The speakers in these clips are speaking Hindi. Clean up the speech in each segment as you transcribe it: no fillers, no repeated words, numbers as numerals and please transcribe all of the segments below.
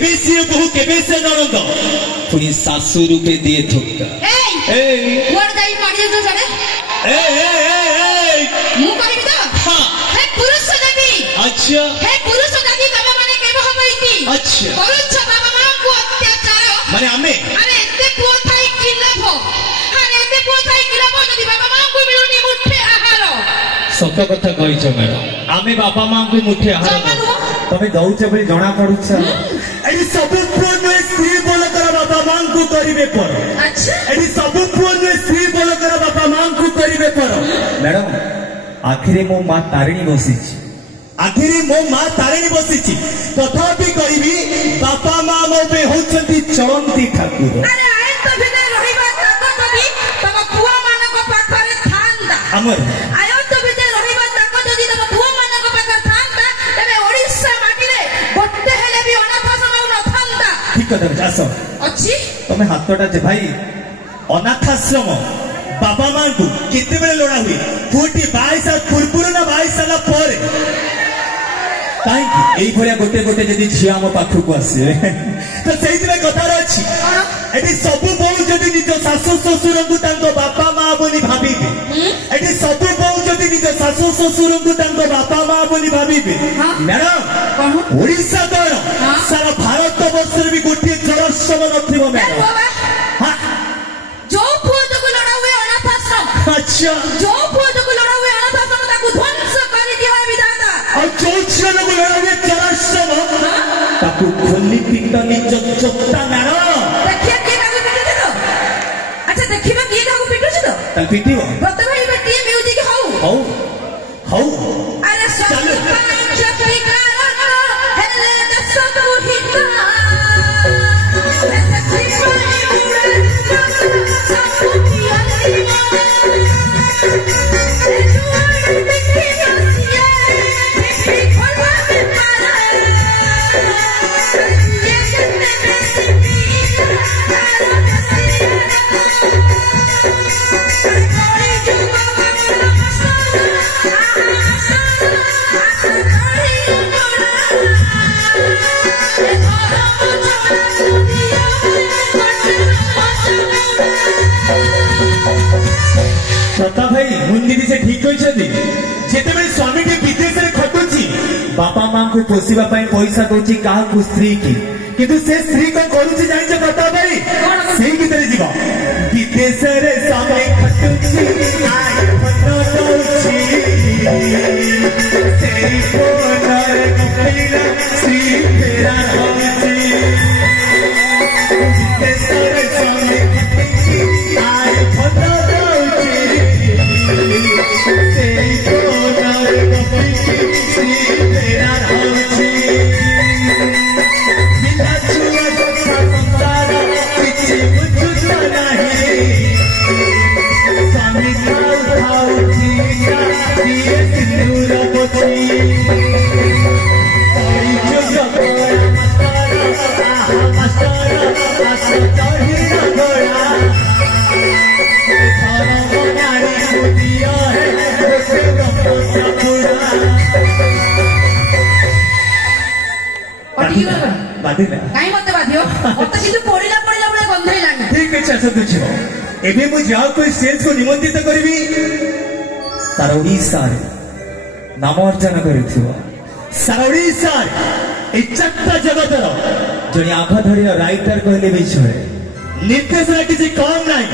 केबे से बहु केबे से ननद पुनी सासू रूपे दिए थोक्का ए कोड जाई मारिए तो सरे मु करिबी तो हां हे पुरुष देवी अच्छा हे पुरुष देवी बाबा माने केबे होबो इति अच्छा करूछ बाबा मां को अत्याचार माने आमे अरे एते पुओ थाई कि लाभ अरे एते पुओ थाई कि लाभ जदी बाबा मां को मिलुनी मुठे आहार सत कथा कहिछ मैडम आमे बाबा मां को मुठे आहार तमे दउछ बे जणा पडुछ एडी सब पुओ ने स्त्री बोल कर बाबा मां को करिवे पर अच्छा एडी सब पुओ ने स्त्री बोल कर बाबा मां को करिवे पर मैडम आखिरे मो मां तारिणी बसिछि आखिरे मो मां तारिणी बसिछि तथापि कहिबी बापा मां मो पे होछंती चलंती ठाकुर अरे आए तो बिना रहिबा ताको जदी तम पुआ मानक पाखरे थांदा हमर आयो तो बिना रहिबा ताको जदी तम पुआ मानक पाखरे थांदा तबे ओडिसा माटिले गोटे हेले भी अनाथ आश्रम न थांदा ठीक कदर जासो अछि तमे हातटा जे भाई अनाथ आश्रम बाबा मां को केते बेले लोड़ा हुई पुटी 22 साल पूर्व ना 22 साल पर काई एई भरिया गोटे गोटे जदी झिया हम पाखु को आसे तो सेहि दिने कथा अछि एटी सब बहु जदी निज सासु ससुर को तांको बापा मां बोली भाबीबे एटी सब बहु जदी निज सासु ससुर को तांको बापा मां बोली भाबीबे मैडम ओडिसा तर सारा भारत वर्ष भी गोटे जलसम नथिबो मैडम हां जो पुओ जको लड़ा हुए अनाथ आश्रम अच्छा जो पुओ जको लड़ा हुए अनाथ आश्रम ताकू ध्वंस करि दिया विधाता और जो छे लोग लड़ा हुए जलसम ताकू खोली पिंड निज चोटा मैडम देखिए के कागु पिटु तो अच्छा देखिबा के कागु पिटु तो ता पिटिबो प्रथम ही बेटी म्यूजिक हौ हौ अरे सब पांच विकार हेले दस को हिता प्रताप भाई मुंदी से ठीक होइछथि जेते बेले स्वामी के विदेश रे खटुची बापा मां को पोसीबा पई पैसा दोची काहा को स्त्री की किंतु से स्त्री को करूची जानि छ प्रताप भाई सेही भीतर जीवा विदेश रे स्वामी खटुची आय फटो दोची सेही कोनर कपिला श्री तेरा होची विदेश रे स्वामी खटुची आय फटो काई मते बाधियो मते किछु पोड़िला पोड़िला बळे गंधई लागे ठीक है अच्छा तुझ एबे मु जाओ कोई स्टेज को निमंत्रित करबी सारा ओडिसा रे नाम अर्जन करिथिबो सारा ओडिसा ए चक्का जगतर जणी आभा धरी राइटर कहले भी छळे निर्देश रा किछि कम नाही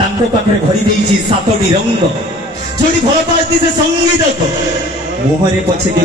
तांको पाखरे भरी देइछि सातोटी रंग जोडी भल पाती से संगीत को मोहरे पछे के